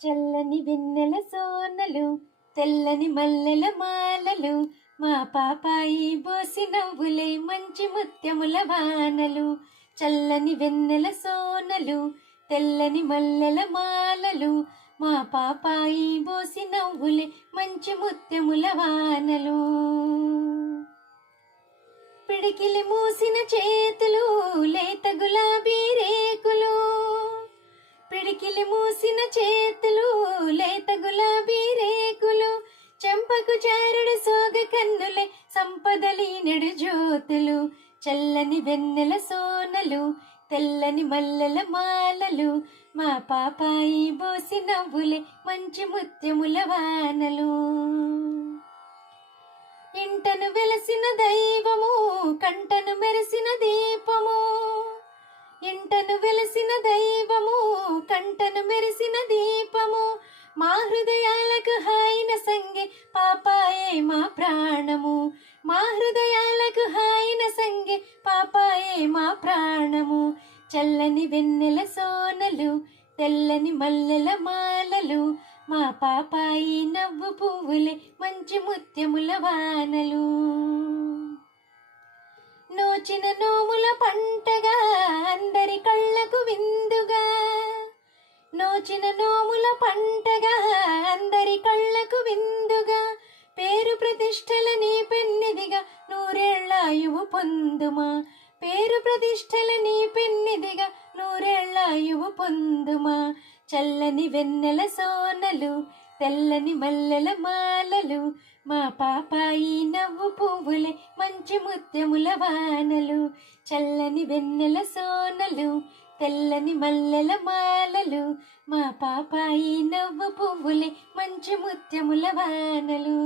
చల్లని వెన్నెల సోనలు, తెల్లని మల్లెల మాలలు, మా పాపాయి బోసి నవ్వులే మంచి ముత్యముల వానలు. చల్లని వెన్నెల సోనలు, తెల్లని మల్లెల మాలలు, మా పాపాయి బోసి నవ్వులే మంచి ముత్యముల వానలు. పిడికిలి మూసిన చేతులు, లేత గులాబీ రేకులు, పిడికిలి మూసిన చేతులు, లేత గులాబీ రేకులు, చెంపకు చారుడు సోగ కన్నులే సంపదలీనెడు జ్యోతులు. చల్లని వెన్నెల సోనలు, తెల్లని మల్లెల మాలలు, మా పాపాయి బోసి నవ్వులే మంచి ముత్యముల వానలు. ఇంటను వెలసిన దైవము, కంటను మెరిసిన దీపము, ఇంటను వెలసిన దైవము, కంటను మెరిసిన దీపము, మా హృదయాలకు హాయిన సంగే పాపాయే మా ప్రాణము, మా హృదయాలకు హాయిన సంగే పాపాయే మా ప్రాణము. చల్లని వెన్నెల సోనలు, తెల్లని మల్లెల మాలలు, మా పాపాయి నవ్వు పువ్వులే మంచి ముత్యముల వానలు. నోచిన నోముల పంటగా అందరి కళ్ళకు విందుగా, నోచిన నోముల పంటగా అందరి కళ్ళకు విందుగా, పేరు ప్రతిష్టల నీ పెన్నిదిగా నూరేళ్ళాయువు పొందుమా, పేరు ప్రతిష్టల నీ పెన్నిదిగా నూరేళ్ళాయువు పొందుమా. చల్లని వెన్నెల సోనలు, తెల్లని మల్లెల మాలలు, మా పాపాయి నవ్వు పువ్వులే మంచి ముత్యముల వానలు. చల్లని వెన్నెల సోనలు, తెల్లని మల్లెల మాలలు, మా పాపాయి నవ్వు పువ్వులే మంచి ముత్యముల వానలు.